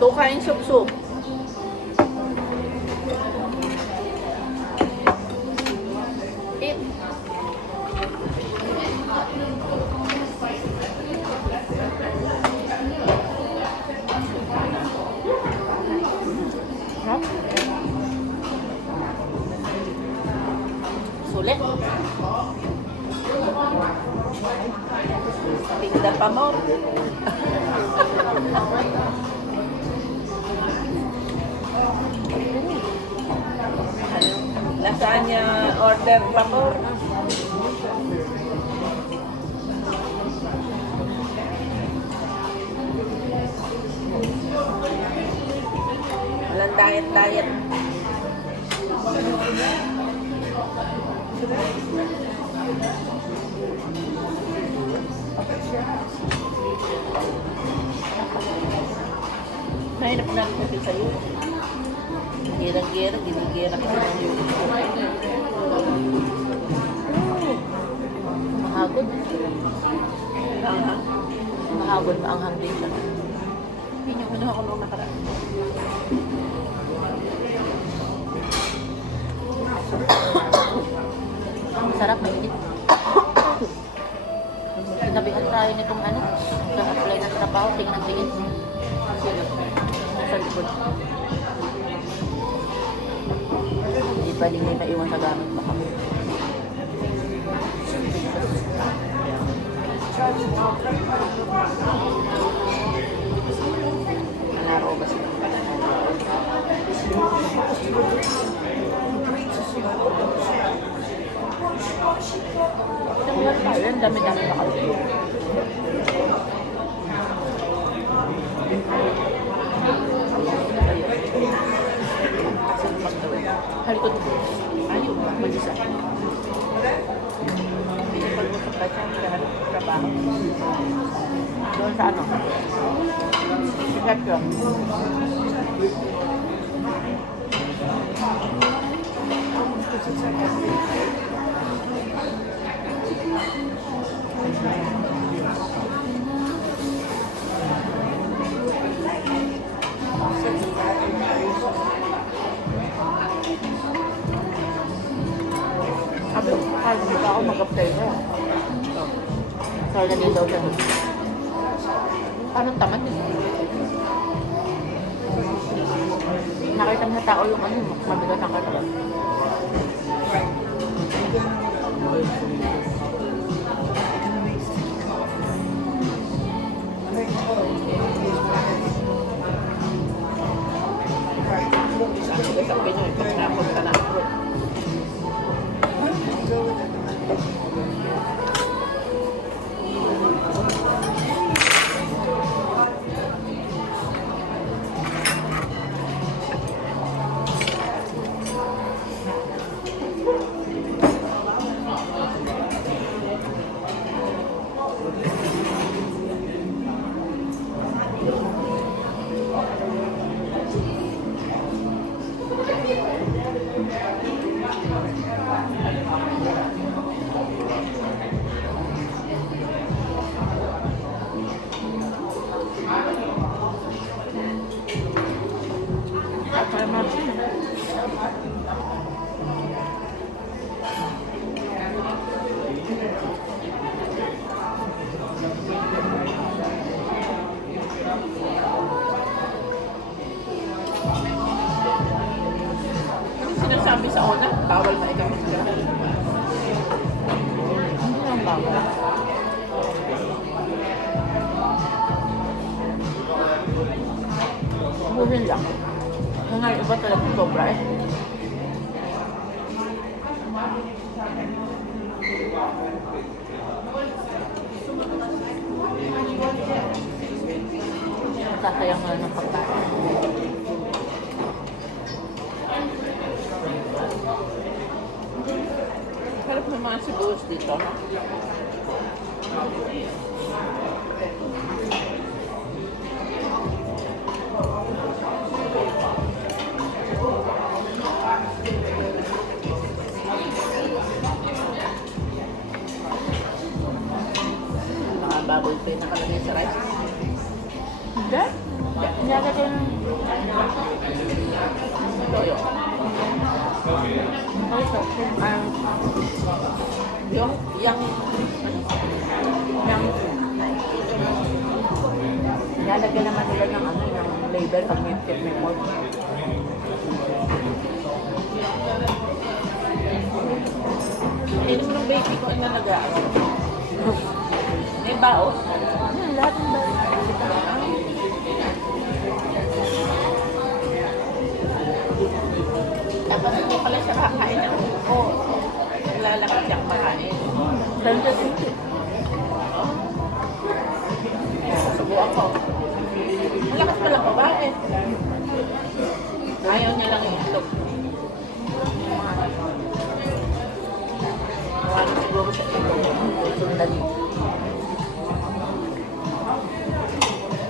Tukain sup-sup. Eat. Huh? Sulit. Tingnan pa mo. Lasagna order vapor. Walang diet. Mahirap na ako sa'yo. Gira-gira, gira-gira ka sa iyo. Mahagod. Anghang. Mahagod, maanghang din siya. Hindi niyo ano ako nung nakaraan. Masarap, mainit. Sinabihan tayo nitong ano, sa-apply ng trabaho, tingin. Sa likod. Hindi pwedeng may maiwan sa gamit pa kami. Manarobas na. Tingnan tayo, ang dami-dami na kami. Halikot ko. Ayaw, mag-isa. Pinapag-usap ka siya lahat ng trabaho. Doon sa ano? Sigat yun. Sabi ko ako mag-apply na. Sorry na daw siya. Parang tamad eh. Nakita mo sa tao yung ano, mabigat ang katawan. Sabi niyo, pag napunta na ako. Sinasabi sa una, bawal maigamit ka. Hindi lang bawal. Buhin lang. Ngayon iba talaga sobra eh. Sasayang nga ng pagkain. Harap may mga sibuyas dito. Mga bubble tea na kalagay sa rice. Hindi. Nilagay ko yung Ay, so, Yung, yung, yung, lalagyan naman nila ng ano, ng label pag may tip may code. inom ng baby ko ang nalagaan. May bao. Lahat ng dahil. Tapos hindi pala siya kakain ng buko. Naglalakad siyang makain. Sensitive. Subukan ko. Malakas pa lang babae. Ayaw niya lang itlog. Nawala siguro sa itlog. Sundali.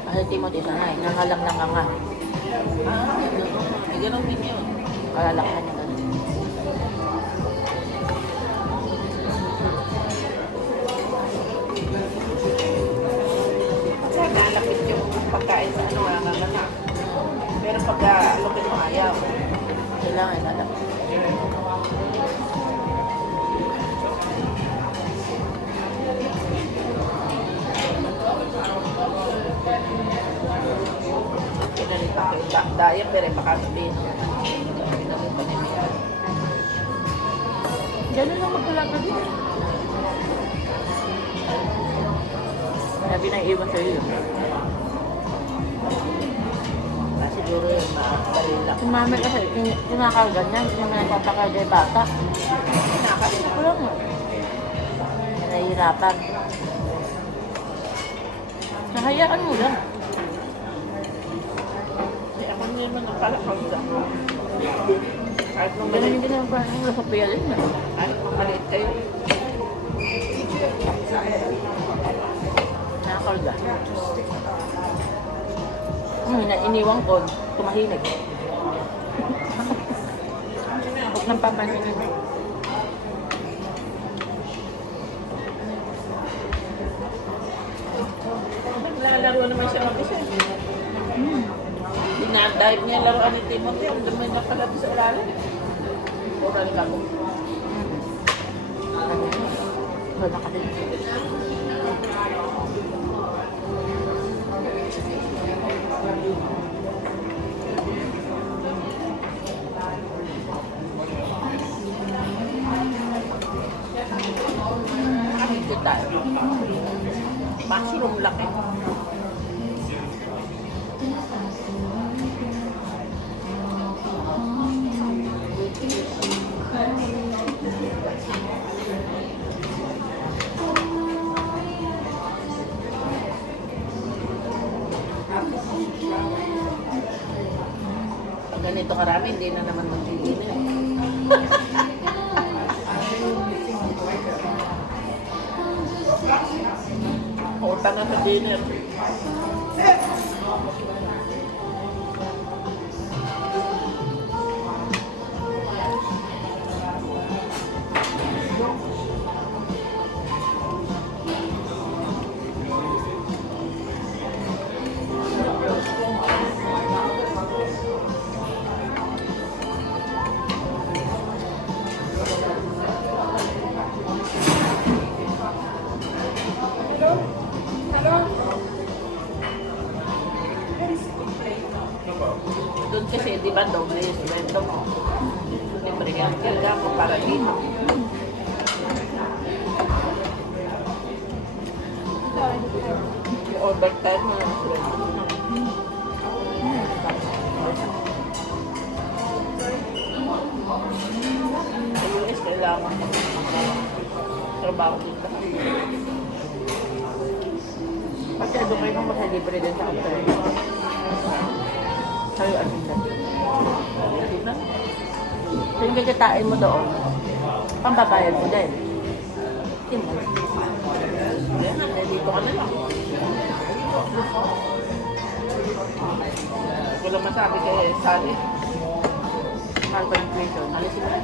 Kasi Timothy sanay, nangalang lang nga. May ganun din yun. Kalalakihan niya ganun. Kasi nalapit yung pagkain sa ano, nanganganak. Pero pag alupin mo ayaw. Kailangan ilalaki. Pinalita ko yung daya, pero baka sabihin ng pinalita niya. Ganun lang magkalaga din. Sabi na iwan sa'yo yun. Siguro yung mabalila. Si mami kasi kinakarga niya, hindi naman nagpapakarga yung bata. Kinakain Ako lang nga. Nahihirapan. Nahayaan mo lang. ako hindi naman napalakal sa kahit nung Ganun maliit, yung ginagawa ng Rasopia din. kahit nung maliit kayo. Nakakarga. Iniwang ko, tumahinig. Huwag nang papansinin. Naglalaro naman siya mag-isa. Dinadive niya laruan ni Timothy, ang dami na pala sa ilalim. Oral ka mo. Wala ka din. Dito tayo. Mushroom laki. Pag ganito karami, hindi na naman magiging. Utang na sa dinner. Doon kasi, di ba, doble yung sweldo mo. Libre ka, kailangan mo para dito. Yung overtime mo ng sweldo mo. Sa US, kailangan mo trabaho dito. Kasi educate mo kasi libre din sa outside. Sa'yo assistant. Hindi na. So yung kakitain mo doon, pambabayad mo din. Yun mo. Kaya dito ka na lang. Hindi ko lang masabi kay Sally. Mahal pa yung tuition. Alisin mo.